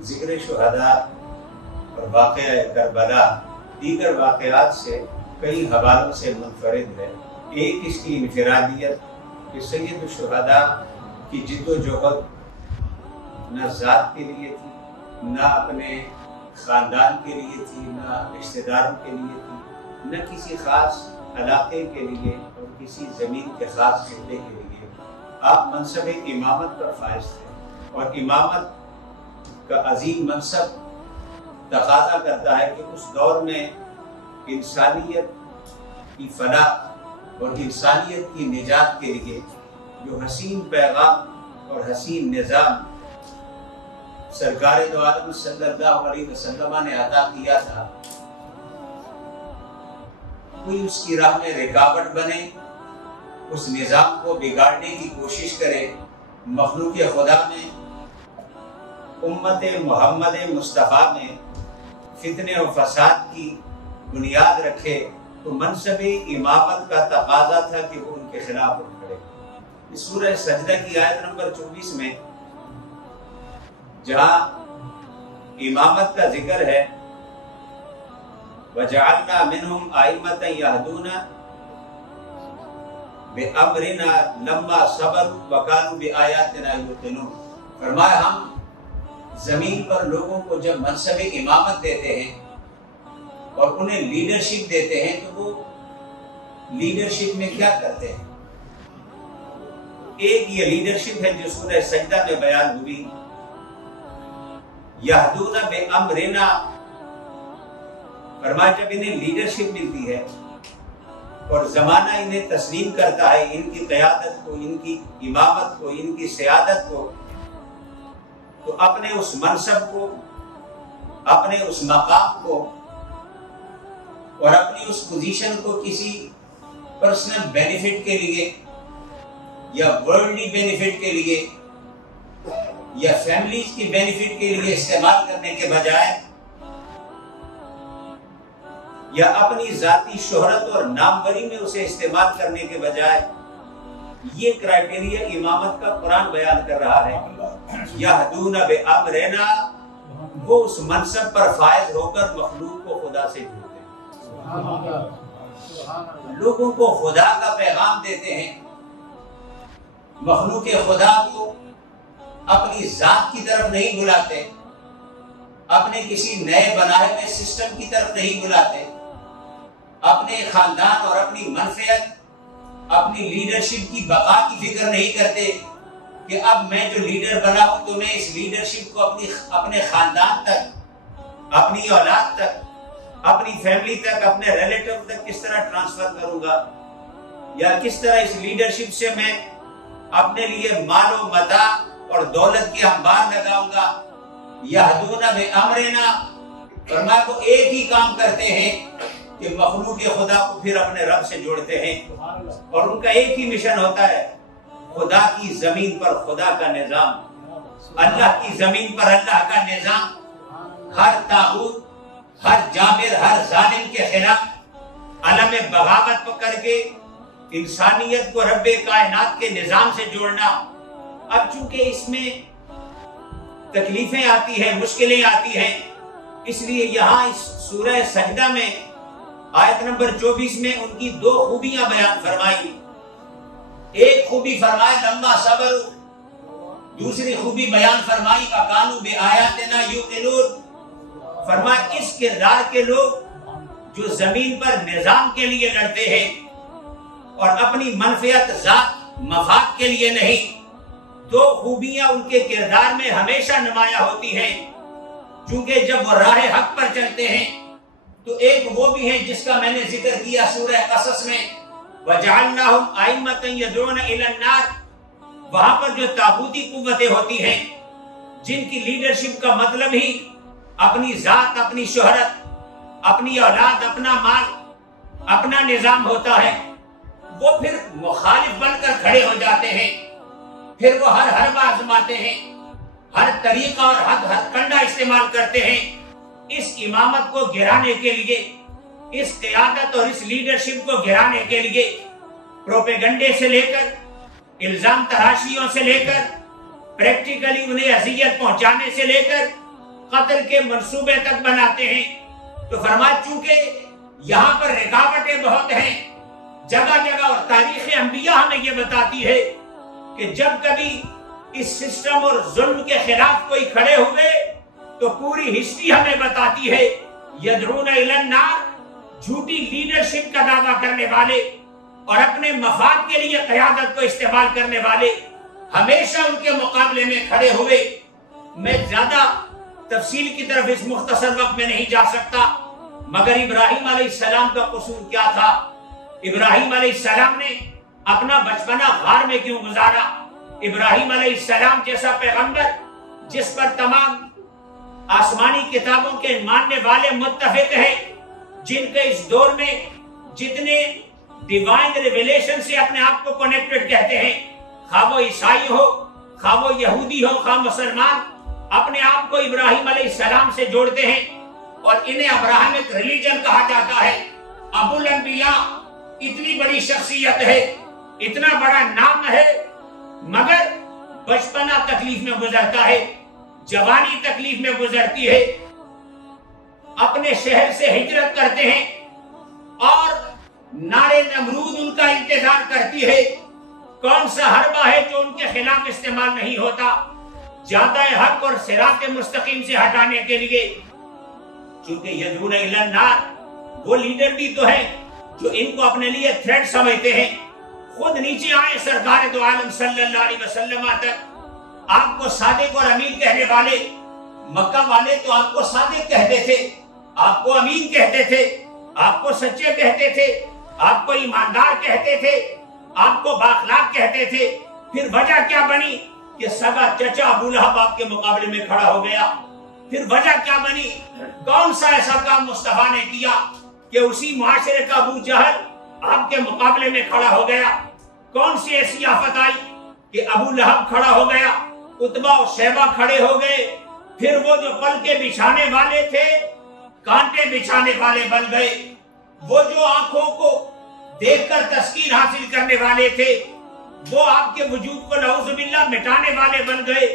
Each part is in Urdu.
ذکر شہداء اور واقعہ کربلا دیگر واقعات سے کئی حوالوں سے منفرد ہے۔ ایک اس کی انفرادیت کہ سید الشہداء کی جد و جہد نہ ذات کے لیے تھی، نہ اپنے خاندان کے لیے تھی، نہ رشتہ داروں کے لیے تھی، نہ کسی خاص علاقے کے لیے اور کسی زمین کے خاص خطے کے لیے۔ آپ منصب امامت پر فائز تھے، اور امامت کا عظیم منصب تقاضا کرتا ہے کہ اس دور میں انسانیت کی فلاح اور انسانیت کی نجات کے لیے جو حسین پیغام اور حسین نظام سرکار دو عالم صلی اللہ علیہ وسلم نے عطا کیا تھا، کوئی اس کی راہ میں رکاوٹ بنے، اس نظام کو بگاڑنے کی کوشش کرے، مخلوق خدا میں امت محمد مصطفیٰ میں فتنے و فساد کی بنیاد رکھے، تو منصب امامت کا تقاضا تھا کہ وہ ان کے خلاف اٹھ کھڑے۔ اس سورہ سجدہ کی آیت نمبر 24 میں جہاں امامت کا ذکر ہے وَجَعَلْنَا مِنْهُمْ أَئِمَّةً يَهْدُونَ بِأَمْرِنَا لَمَّا صَبَرُوا وَكَانُوا بِآيَاتِنَا يُوقِنُونَ، فرمایا ہم زمین پر لوگوں کو جب منصب امامت دیتے ہیں اور انہیں لیڈرشپ دیتے ہیں تو وہ لیڈرشپ میں کیا کرتے ہیں؟ ایک یہ لیڈرشپ ہے جو سورہ سجدہ میں بیان ہوئی، یہدون بامرنا، فرمایا جب انہیں لیڈرشپ ملتی ہے اور زمانہ انہیں تسلیم کرتا ہے ان کی قیادت کو، ان کی امامت کو، ان کی سیادت کو، تو اپنے اس منصب کو، اپنے اس مقام کو اور اپنی اس پوزیشن کو کسی پرسنل بینیفٹ کے لیے یا ورلڈلی بینیفٹ کے لیے یا فیملیز کی بینیفٹ کے لیے استعمال کرنے کے بجائے یا اپنی ذاتی شہرت اور ناموری میں اسے استعمال کرنے کے بجائے، یہ کرائٹیریا امامت کا قرآن بیان کر رہا ہے۔ یہدون بامرنا، وہ اس منصب پر فائز ہو کر مخلوق کو خدا سے جوڑتے ہیں، لوگوں کو خدا کا پیغام دیتے ہیں، مخلوق خدا کو اپنی ذات کی طرف نہیں بلاتے، اپنے کسی نئے بنائے ہوئے سسٹم کی طرف نہیں بلاتے، اپنے خاندان اور اپنی منفعت، اپنی لیڈرشپ کی بقا کی فکر نہیں کرتے کہ اب میں جو لیڈر بنا ہوں تو میں اس لیڈرشپ کو اپنے خاندان تک، اپنی اولاد تک، اپنی فیملی تک، اپنے ریلیٹو تک کس طرح ٹرانسفر کروں گا، یا کس طرح اس لیڈرشپ سے میں اپنے لیے مال و متاع اور دولت کے انبار لگاؤں گا۔ یہدون بامرنا، فرمایا وہ ایک ہی کام کرتے ہیں کہ مخلوق خدا کو پھر اپنے رب سے جوڑتے ہیں، اور ان کا ایک ہی مشن ہوتا ہے، خدا کی زمین پر خدا کا نظام، اللہ کی زمین پر اللہ کا نظام، ہر طاغوت، ہر جابر، ہر ظالم کے خلاف علم بغاوت پکڑ کے انسانیت کو رب کائنات کے نظام سے جوڑنا۔ اب چونکہ اس میں تکلیفیں آتی ہیں، مشکلیں آتی ہیں، اس لیے یہاں اس سورہ سجدہ میں آیت نمبر 24 میں ان کی دو خوبیاں بیان فرمائی۔ ایک خوبی فرمایا لما صبر، دوسری خوبی بیان فرمائی وَكَانُوا بِآيَاتِنَا يُوقِنُونَ، فرمایا اس کردار کے لوگ جو زمین پر نظام کے لیے لڑتے ہیں اور اپنی منفعت ذات مفاد کے لیے نہیں، دو خوبیاں ان کے کردار میں ہمیشہ نمایاں ہوتی ہیں، چونکہ جب وہ راہ حق پر چلتے ہیں تو ایک وہ بھی ہے جس کا میں نے ذکر کیا سورہ قصص میں، وَجَعَلْنَاهُمْ أَئِمَّةً يَدْعُونَ إِلَى النَّارِ، وہاں پر جو طاغوتی قوتیں ہوتی ہیں جن کی لیڈرشپ کا مطلب ہی اپنی ذات، اپنی شہرت، اپنی اولاد، اپنا مال، اپنا نظام ہوتا ہے، وہ پھر مخالف بن کر کھڑے ہو جاتے ہیں، پھر وہ ہر حربہ آزماتے ہیں، ہر طریقہ اور ہر کنڈا استعمال کرتے ہیں اس امامت کو گرانے کے لیے، اس قیادت اور اس لیڈرشپ کو گرانے کے لیے، پروپیگنڈے سے لے کر الزام تراشیوں سے لے کر پریکٹیکلی انہیں اذیت پہنچانے سے لے کر قتل کے منصوبے تک بناتے ہیں۔ تو فرمایا چونکہ یہاں پر رکاوٹیں بہت ہیں، جگہ جگہ، اور تاریخ انبیاء ہمیں یہ بتاتی ہے کہ جب کبھی اس سسٹم اور ظلم کے خلاف کوئی کھڑے ہوئے تو پوری ہسٹری ہمیں بتاتی ہے یدعون الی النار، جھوٹی لیڈرشپ کا دعویٰ کرنے والے اور اپنے مفاد کے لیے قیادت کو استعمال کرنے والے ہمیشہ ان کے مقابلے میں کھڑے ہوئے۔ میں زیادہ تفصیل کی طرف اس مختصر وقت میں نہیں جا سکتا، مگر ابراہیم علیہ السلام کا قصور کیا تھا؟ ابراہیم علیہ السلام نے اپنا بچپنا غار میں کیوں گزارا؟ ابراہیم علیہ السلام جیسا پیغمبر جس پر تمام آسمانی کتابوں کے ماننے والے متفق ہیں، جن کے اس دور میں جتنے ڈیوائن ریویلیشن سے اپنے آپ کو کنیکٹڈ کہتے ہیں، خواہ وہ عیسائی ہو، خواہ وہ یہودی ہو، خواہ مسلمان، اپنے آپ کو ابراہیم علیہ السلام سے جوڑتے ہیں اور انہیں ابراہمک ریلیجن کہا جاتا ہے۔ ابو الانبیاء اتنی بڑی شخصیت ہے، اتنا بڑا نام ہے، مگر بچپنا تکلیف میں گزرتا ہے، جوانی تکلیف میں گزرتی ہے، اپنے شہر سے ہجرت کرتے ہیں اور نارے نمرود ان کا انتظار کرتی ہے۔ کون سا حربہ ہے جو ان کے خلاف استعمال نہیں ہوتا جادہ حق اور صراط مستقیم سے ہٹانے کے لیے؟ چونکہ یدعون الی النار وہ لیڈر بھی تو ہیں جو ان کو اپنے لیے تھریٹ سمجھتے ہیں۔ خود نیچے آئے سرکار دو عالم صلی اللہ علیہ وسلم تک، آپ کو صادق اور امین کہنے والے مکہ والے تو آپ کو صادق کہتے تھے، آپ کو امین کہتے تھے، آپ کو سچے کہتے تھے، آپ کو ایماندار کہتے تھے، آپ کو بااخلاق کہتے تھے۔ پھر وجہ کیا بنی کہ سگا چچا ابو لہب آپ کے مقابلے میں کھڑا ہو گیا؟ پھر وجہ کیا بنی؟ کون سا ایسا کام مصطفیٰ نے کیا کہ اسی معاشرے کا ابو جہل آپ کے مقابلے میں کھڑا ہو گیا؟ کون سی ایسی آفت آئی کہ ابو لہب کھڑا ہو گیا، عتبہ اور شیبہ کھڑے ہو گئے؟ پھر وہ جو پل کے بچھانے والے تھے کانٹے بچھانے والے بن گئے، وہ جو آنکھوں کو دیکھ کر تسکین حاصل کرنے والے تھے وہ آپ کے وجود کو نعوذ باللہ مٹانے والے بن گئے،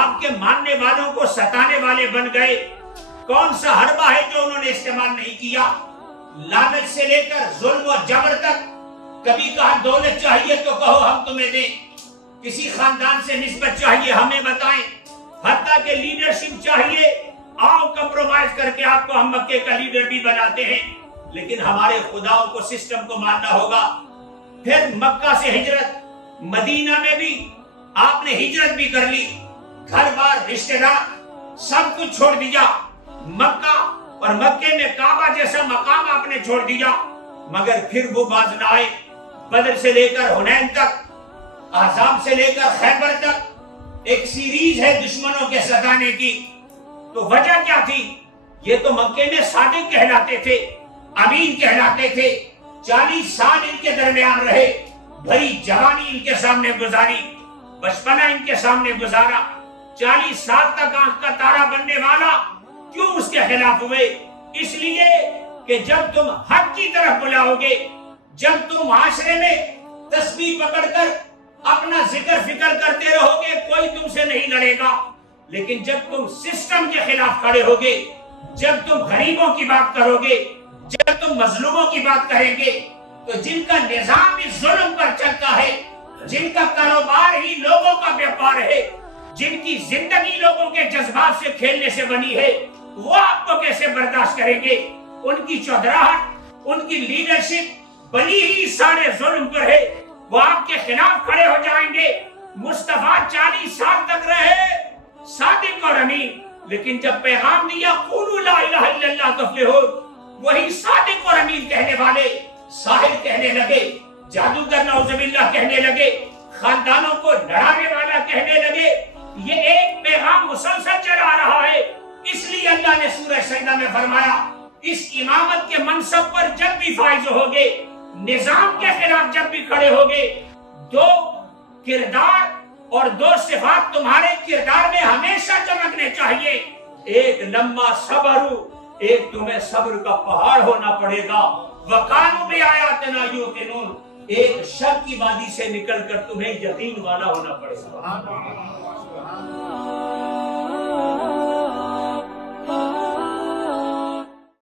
آپ کے ماننے والوں کو ستانے والے بن گئے۔ کون سا حربہ ہے جو انہوں نے استعمال نہیں کیا؟ لعنت سے لے کر ظلم و جبر تک۔ کبھی کہا دولت چاہیے تو کہو ہم تمہیں دیں، کسی خاندان سے نسبت چاہیے ہمیں بتائیں، حتیٰ کہ لیڈرشپ چاہیے آؤ کمپرومائز کر کے آپ کو ہم مکے کا لیڈر بھی بناتے ہیں، لیکن ہمارے خداؤں کو سسٹم کو ماننا ہوگا۔ پھر مکہ سے ہجرت، مدینہ میں بھی آپ نے ہجرت بھی کر لی، گھر بار رشتہ دار سب کچھ چھوڑ دیا، مکہ اور مکے میں کعبہ جیسا مقام آپ نے چھوڑ دیا، مگر پھر وہ باز نہ آئے۔ بدر سے لے کر حنین تک، احزاب سے لے کر خیبر تک ایک سیریز ہے دشمنوں کے ستانے کی۔ تو وجہ کیا تھی؟ یہ تو مکے میں صادق کہلاتے تھے، امین کہلاتے تھے، 40 سال ان کے درمیان رہے، بھری جوانی ان کے سامنے گزاری، بچپنا ان کے سامنے گزارا، 40 سال تک آنکھ کا تارا بننے والا کیوں اس کے خلاف ہوئے؟ اس لیے کہ جب تم حق کی طرف بلاؤ گے، جب تم معاشرے میں تسبیح پکڑ کر اپنا ذکر فکر کرتے رہو گے کوئی تم سے نہیں لڑے گا، لیکن جب تم سسٹم کے خلاف کھڑے ہوگے، جب تم غریبوں کی بات کرو گے، جب تم مظلوموں کی بات کہیں گے، تو جن کا نظام اس ظلم پر چلتا ہے، جن کا کاروبار ہی لوگوں کا بیپار ہے، جن کی زندگی لوگوں کے جذبات سے کھیلنے سے بنی ہے، وہ آپ کو کیسے برداشت کریں گے؟ ان کی چودراہٹ، ان کی لیڈرشپ بنی ہی سارے ظلم پر ہے، وہ آپ کے خلاف کھڑے ہو جائیں گے۔ مصطفیٰ 40 سال تک رہے صادق اور امین، لیکن جب پیغام دیا قولوا لا الہ الا اللہ تفلحون، وہی صادق اور امین کہنے والے ساحر کہنے لگے، جادوگر نعوذ باللہ کہنے لگے، خاندانوں کو لڑانے والا کہنے لگے۔ یہ ایک پیغام مسلسل چلا رہا ہے، اس لیے اللہ نے سورہ سجدہ میں فرمایا اس امامت کے منصب پر جب بھی فائز ہوگے، نظام کے خلاف جب بھی کھڑے ہوگے، دو کردار اور دو صفات تمہارے کردار میں ہمیشہ چمکنے چاہیے، ایک لمبا صبر، ایک تمہیں صبر کا پہاڑ ہونا پڑے گا، وَقَانُوا بِآيَاتِنَا يُوقِنُونَ، ایک شک کی وادی سے نکل کر تمہیں یقین والا ہونا پڑے گا۔